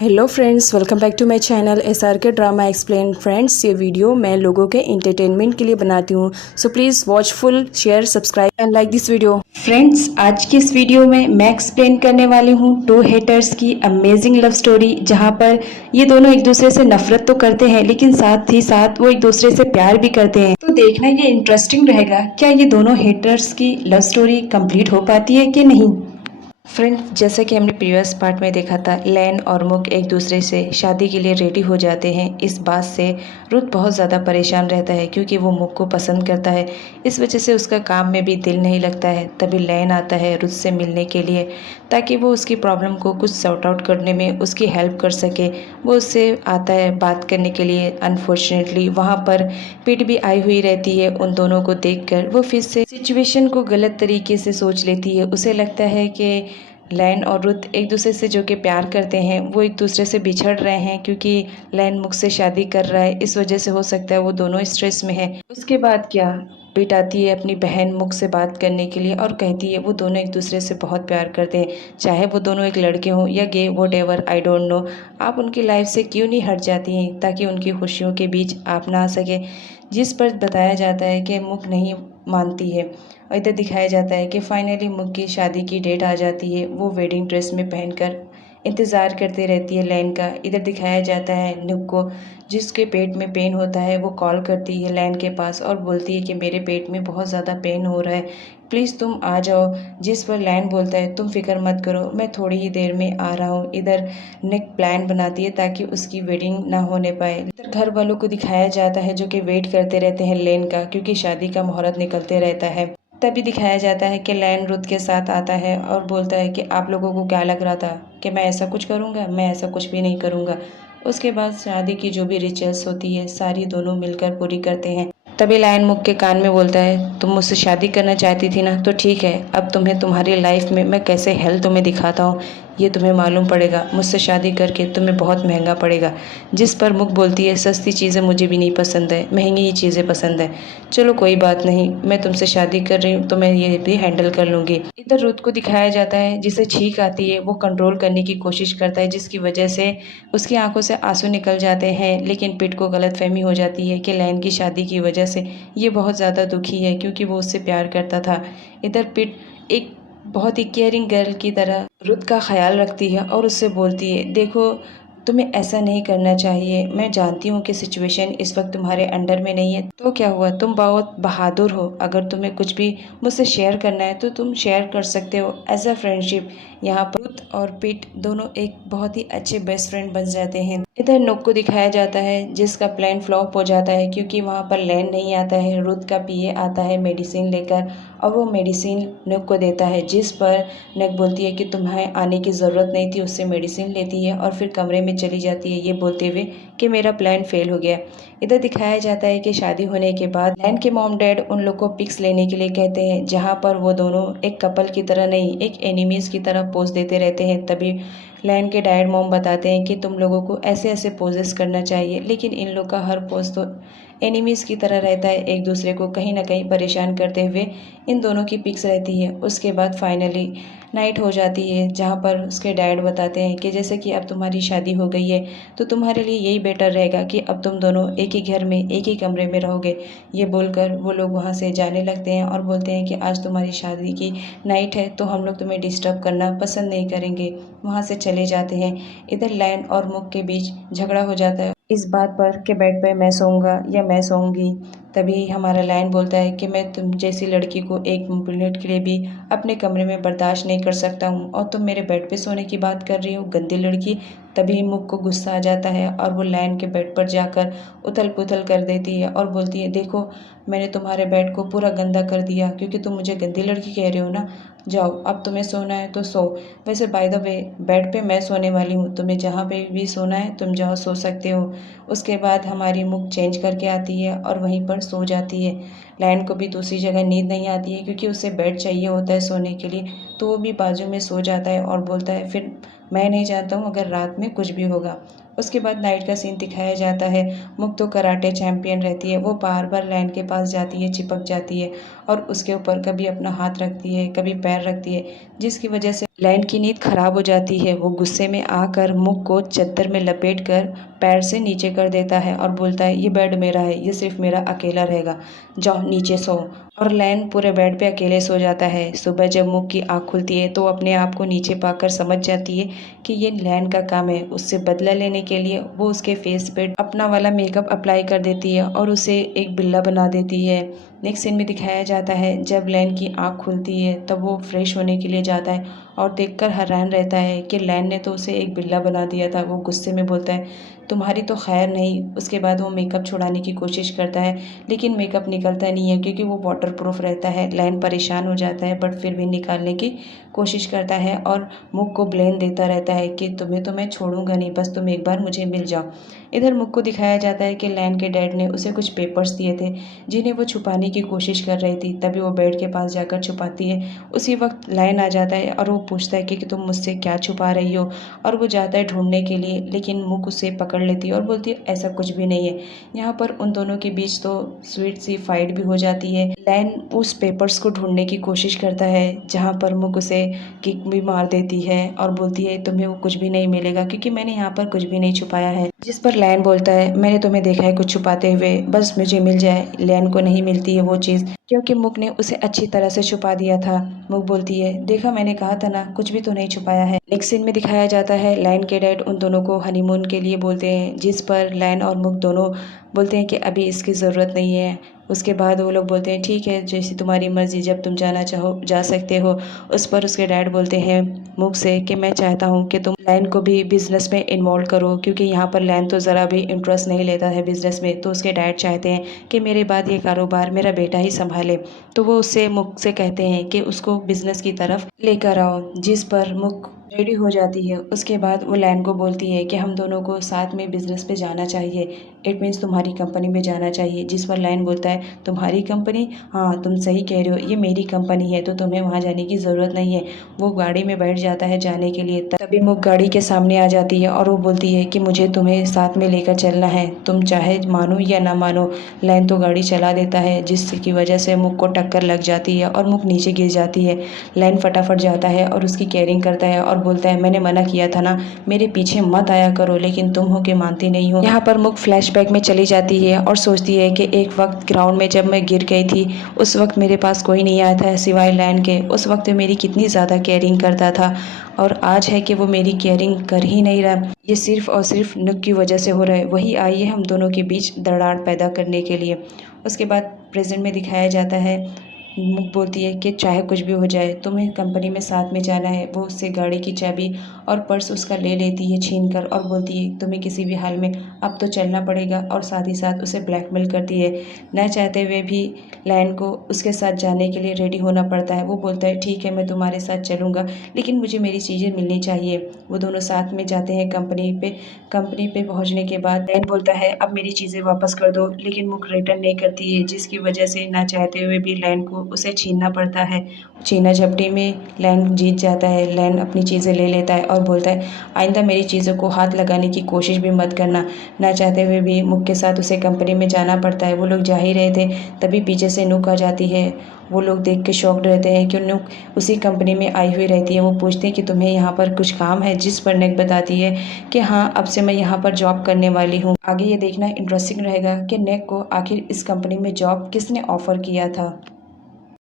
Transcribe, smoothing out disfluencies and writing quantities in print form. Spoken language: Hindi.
Hello friends, welcome back to my channel SRK drama explain. Friends, ये वीडियो मैं लोगों के एंटरटेनमेंट के लिए बनाती हूँ, so please watch full, share, subscribe and like this video. Friends, आज की इस वीडियो में मैं एक्सप्लेन करने वाली हूँ टू हेटर्स की अमेजिंग लव स्टोरी, जहाँ पर ये दोनों एक दूसरे से नफरत तो करते हैं लेकिन साथ ही साथ वो एक दूसरे से प्यार भी करते हैं। तो देखना ये इंटरेस्टिंग रहेगा, क्या ये दोनों हेटर्स की लव स्टोरी कंप्लीट हो पाती है कि नहीं। फ्रेंड्स, जैसे कि हमने प्रीवियस पार्ट में देखा था, लैन और मुक एक दूसरे से शादी के लिए रेडी हो जाते हैं। इस बात से रुत बहुत ज़्यादा परेशान रहता है क्योंकि वो मुक को पसंद करता है। इस वजह से उसका काम में भी दिल नहीं लगता है। तभी लैन आता है रुत से मिलने के लिए ताकि वो उसकी प्रॉब्लम को कुछ सॉर्ट आउट करने में उसकी हेल्प कर सके। वो उससे आता है बात करने के लिए। अनफॉर्चुनेटली वहाँ पर पिट भी आई हुई रहती है। उन दोनों को देखकर वो फिर से सिचुएशन को गलत तरीके से सोच लेती है। उसे लगता है कि लैन और रुत एक दूसरे से जो कि प्यार करते हैं वो एक दूसरे से बिछड़ रहे हैं क्योंकि लैन मुख से शादी कर रहा है। इस वजह से हो सकता है वो दोनों स्ट्रेस में है। उसके बाद क्या, पिट आती है अपनी बहन मुख से बात करने के लिए और कहती है वो दोनों एक दूसरे से बहुत प्यार करते हैं, चाहे वो दोनों एक लड़के हों या gay, whatever, I don't know. आप उनकी लाइफ से क्यों नहीं हट जाती हैं ताकि उनकी खुशियों के बीच आप ना आ सके। जिस पर बताया जाता है कि मुख नहीं मानती है। और इधर दिखाया जाता है कि फाइनली मुक की शादी की डेट आ जाती है। वो वेडिंग ड्रेस में पहनकर इंतज़ार करती रहती है लैन का। इधर दिखाया जाता है नुक को, जिसके पेट में पेन होता है, वो कॉल करती है लैन के पास और बोलती है कि मेरे पेट में बहुत ज़्यादा पेन हो रहा है, प्लीज़ तुम आ जाओ। जिस पर लैन बोलता है तुम फिक्र मत करो, मैं थोड़ी ही देर में आ रहा हूँ। इधर निक प्लान बनाती है ताकि उसकी वेडिंग ना होने पाए। इधर घर वालों को दिखाया जाता है जो कि वेट करते रहते हैं लैन का, क्योंकि शादी का मुहूर्त निकलते रहता है। तभी दिखाया जाता है कि लैन रुत के साथ आता है और बोलता है कि आप लोगों को क्या लग रहा था कि मैं ऐसा कुछ करूँगा, मैं ऐसा कुछ भी नहीं करूँगा। उसके बाद शादी की जो भी रिचुअल्स होती है सारी दोनों मिलकर पूरी करते हैं। तभी लैन मुख के कान में बोलता है तुम मुझसे शादी करना चाहती थी ना, तो ठीक है, अब तुम्हें तुम्हारी लाइफ में मैं कैसे हेल्प तुम्हें दिखाता हूँ ये तुम्हें मालूम पड़ेगा। मुझसे शादी करके तुम्हें बहुत महंगा पड़ेगा। जिस पर मुख बोलती है सस्ती चीज़ें मुझे भी नहीं पसंद है, महंगी ही चीज़ें पसंद है। चलो कोई बात नहीं, मैं तुमसे शादी कर रही हूँ तो मैं ये भी हैंडल कर लूँगी। इधर रुत को दिखाया जाता है जिसे छींक आती है, वो कंट्रोल करने की कोशिश करता है जिसकी वजह से उसकी आंखों से आंसू निकल जाते हैं। लेकिन पिट को गलतफहमी हो जाती है कि लैन की शादी की वजह से ये बहुत ज़्यादा दुखी है क्योंकि वो उससे प्यार करता था। इधर पिट एक बहुत ही केयरिंग गर्ल की तरह रुत का ख्याल रखती है और उससे बोलती है देखो, तुम्हें ऐसा नहीं करना चाहिए। मैं जानती हूँ कि सिचुएशन इस वक्त तुम्हारे अंडर में नहीं है, तो क्या हुआ, तुम बहुत बहादुर हो। अगर तुम्हें कुछ भी मुझसे शेयर करना है तो तुम शेयर कर सकते हो एज अ फ्रेंडशिप। यहाँ पर रुत और पिट दोनों एक बहुत ही अच्छे बेस्ट फ्रेंड बन जाते हैं। इधर नुक को दिखाया जाता है जिसका प्लान फ्लॉप हो जाता है क्योंकि वहाँ पर लैन नहीं आता है। रुत का पीए आता है मेडिसिन लेकर और वो मेडिसिन नुक को देता है, जिस पर नुक बोलती है कि तुम्हें आने की ज़रूरत नहीं थी। उससे मेडिसिन लेती है और फिर कमरे में चली जाती है ये बोलते हुए कि मेरा प्लान फेल हो गया। इधर दिखाया जाता है कि शादी होने के बाद लैन के मॉम डैड उन लोग को पिक्स लेने के लिए कहते हैं, जहाँ पर वो दोनों एक कपल की तरह नहीं, एक एनिमीज की तरह पोज देते रहते हैं। तभी लैन के डैड मॉम बताते हैं कि तुम लोगों को ऐसे ऐसे पोजेस करना चाहिए, लेकिन इन लोग का हर पोज तो एनिमीज़ की तरह रहता है, एक दूसरे को कहीं ना कहीं परेशान करते हुए इन दोनों की पिक्स रहती है। उसके बाद फाइनली नाइट हो जाती है जहाँ पर उसके डैड बताते हैं कि जैसे कि अब तुम्हारी शादी हो गई है तो तुम्हारे लिए यही बेटर रहेगा कि अब तुम दोनों एक ही घर में एक ही कमरे में रहोगे। ये बोलकर वो लोग वहाँ से जाने लगते हैं और बोलते हैं कि आज तुम्हारी शादी की नाइट है तो हम लोग तुम्हें डिस्टर्ब करना पसंद नहीं करेंगे। वहाँ से चले जाते हैं। इधर लैन और मुक के बीच झगड़ा हो जाता है इस बात पर कि बेड पे मैं सोऊंगा या मैं सोऊंगी। तभी हमारा लैन बोलता है कि मैं तुम जैसी लड़की को एक मिनट के लिए भी अपने कमरे में बर्दाश्त नहीं कर सकता हूँ और तुम मेरे बेड पे सोने की बात कर रही हो, गंदी लड़की। तभी मुक को गुस्सा आ जाता है और वो लैन के बेड पर जाकर उथल पुथल कर देती है और बोलती है देखो, मैंने तुम्हारे बेड को पूरा गंदा कर दिया क्योंकि तुम मुझे गंदी लड़की कह रहे हो ना। जाओ, अब तुम्हें सोना है तो सो। वैसे बाय द वे बेड पे मैं सोने वाली हूँ, तुम्हें जहाँ पे भी सोना है तुम जाओ सो सकते हो। उसके बाद हमारी मुक चेंज करके आती है और वहीं पर सो जाती है। लैन को भी दूसरी जगह नींद नहीं आती है क्योंकि उसे बेड चाहिए होता है सोने के लिए, तो वो भी बाजू में सो जाता है और बोलता है फिर मैं नहीं चाहता हूँ अगर रात में कुछ भी होगा। उसके बाद नाइट का सीन दिखाया जाता है। मुक तो कराटे चैंपियन रहती है, वो बार बार लैन के पास जाती है, चिपक जाती है और उसके ऊपर कभी अपना हाथ रखती है, कभी पैर रखती है, जिसकी वजह से लैन की नींद खराब हो जाती है। वो गुस्से में आकर मुक को चद्दर में लपेट कर पैर से नीचे कर देता है और बोलता है, ये बेड मेरा है, ये सिर्फ मेरा अकेला रहेगा, जाओ नीचे सो। और लैन पूरे बेड पे अकेले सो जाता है। सुबह जब मुक की आँख खुलती है तो अपने आप को नीचे पाकर समझ जाती है कि ये लैन का काम है। उससे बदला लेने के लिए वो उसके फेस पे अपना वाला मेकअप अप्लाई कर देती है और उसे एक बिल्ला बना देती है। नेक्स्ट सीन में दिखाया जाता है जब लैन की आँख खुलती है तब वो फ्रेश होने के लिए जाता है और देखकर हैरान रहता है कि लैन ने तो उसे एक बिल्ला बना दिया था। वो गुस्से में बोलता है, तुम्हारी तो खैर नहीं। उसके बाद वो मेकअप छुड़ाने की कोशिश करता है लेकिन मेकअप निकलता नहीं है क्योंकि वो वाटर प्रूफ रहता है। लैन परेशान हो जाता है बट फिर भी निकालने की कोशिश करता है और मुक को ब्लेम देता रहता है कि तुम्हें तो मैं छोड़ूंगा नहीं, बस तुम एक बार मुझे मिल जाओ। इधर मुक को दिखाया जाता है कि लैन के डैड ने उसे कुछ पेपर्स दिए थे जिन्हें वो छुपाने की कोशिश कर रही थी। तभी वो बेड के पास जाकर छुपाती है। उसी वक्त लैन आ जाता है और वो पूछता है कि तुम मुझसे क्या छुपा रही हो, और वो जाता है ढूंढने के लिए लेकिन मुक उसे पकड़ लेती है और बोलती है ऐसा कुछ भी नहीं है। यहाँ पर उन दोनों के बीच तो स्वीट सी फाइट भी हो जाती है। लैन उस पेपर्स को ढूंढने की कोशिश करता है जहाँ पर मुक उसे किक भी मार देती है और बोलती है तुम्हें वो कुछ भी नहीं मिलेगा क्योंकि मैंने यहाँ पर कुछ भी नहीं छुपाया है। जिस पर लैन बोलता है मैंने तुम्हें देखा है कुछ छुपाते हुए, बस मुझे मिल जाए। लैन को नहीं मिलती है वो चीज़ क्योंकि मुक ने उसे अच्छी तरह से छुपा दिया था। मुक बोलती है देखा, मैंने कहा था ना, कुछ भी तो नहीं छुपाया है। नेक्स्ट सीन में दिखाया जाता है लैन के डैड उन दोनों को हनीमून के लिए बोलते हैं, जिस पर लैन और मुक दोनों बोलते हैं कि अभी इसकी ज़रूरत नहीं है। उसके बाद वो लोग बोलते हैं ठीक है, जैसी तुम्हारी मर्ज़ी, जब तुम जाना चाहो जा सकते हो। उस पर उसके डैड बोलते हैं मुक से कि मैं चाहता हूँ कि तुम लैन को भी बिज़नेस में इन्वॉल्व करो क्योंकि यहाँ पर लैन तो ज़रा भी इंटरेस्ट नहीं लेता है बिज़नेस में। तो उसके डैड चाहते हैं कि मेरे बाद ये कारोबार मेरा बेटा ही संभाले। तो वो उससे मुक से कहते हैं कि उसको बिज़नेस की तरफ लेकर आओ, जिस पर मुक रेडी हो जाती है। उसके बाद वो लैन को बोलती है कि हम दोनों को साथ में बिजनेस पे जाना चाहिए, इट मीन्स तुम्हारी कंपनी में जाना चाहिए। जिस पर लैन बोलता है तुम्हारी कंपनी, हाँ तुम सही कह रहे हो, ये मेरी कंपनी है तो तुम्हें वहाँ जाने की ज़रूरत नहीं है। वो गाड़ी में बैठ जाता है जाने के लिए। तभी मुक गाड़ी के सामने आ जाती है और वो बोलती है कि मुझे तुम्हें साथ में लेकर चलना है, तुम चाहे मानो या ना मानो। लैन तो गाड़ी चला देता है जिसकी वजह से मुक को टक्कर लग जाती है और मुक नीचे गिर जाती है। लैन फटाफट जाता है और उसकी केयरिंग करता है और बोलता है मैंने मना किया था ना, मेरे पीछे मत आया करो, लेकिन तुम हो के मानती नहीं हो। यहाँ पर मुक फ्लैशबैक में चली जाती है और सोचती है कि एक वक्त ग्राउंड में जब मैं गिर गई थी उस वक्त मेरे पास कोई नहीं आया था सिवाय लैन के। उस वक्त मेरी कितनी ज़्यादा केयरिंग करता था और आज है कि वो मेरी केयरिंग कर ही नहीं रहा। ये सिर्फ और सिर्फ नुक की वजह से हो रहा है। वही आई है हम दोनों के बीच दरार पैदा करने के लिए। उसके बाद प्रेजेंट में दिखाया जाता है मुक बोलती है कि चाहे कुछ भी हो जाए तुम्हें कंपनी में साथ में जाना है। वो उससे गाड़ी की चाबी और पर्स उसका ले लेती है छीन कर और बोलती है तुम्हें किसी भी हाल में अब तो चलना पड़ेगा, और साथ ही साथ उसे ब्लैकमेल करती है। न चाहते हुए भी लैन को उसके साथ जाने के लिए रेडी होना पड़ता है। वो बोलता है ठीक है मैं तुम्हारे साथ चलूँगा लेकिन मुझे मेरी चीज़ें मिलनी चाहिए। वो दोनों साथ में जाते हैं कंपनी पे। कंपनी पे पहुंचने के बाद लैन बोलता है अब मेरी चीज़ें वापस कर दो, लेकिन मुक रिटर्न नहीं करती है, जिसकी वजह से ना चाहते हुए भी लैन को उसे छीनना पड़ता है। छीना झपटी में लैन जीत जाता है। लैन अपनी चीज़ें ले लेता है और बोलता है आइंदा मेरी चीज़ों को हाथ लगाने की कोशिश भी मत करना। ना चाहते हुए भी मुक के साथ उसे कंपनी में जाना पड़ता है। वो लोग जा ही रहे थे तभी पीछे से नुक आ जाती है। वो लोग देख के शॉक्ड रहते हैं कि नुक उसी कंपनी में आई हुई रहती है। वो पूछते हैं कि तुम्हें यहाँ पर कुछ काम है, जिस पर नेक बताती है कि हाँ अब से मैं यहाँ पर जॉब करने वाली हूँ। आगे ये देखना इंटरेस्टिंग रहेगा कि नेक को आखिर इस कंपनी में जॉब किसने ऑफ़र किया था।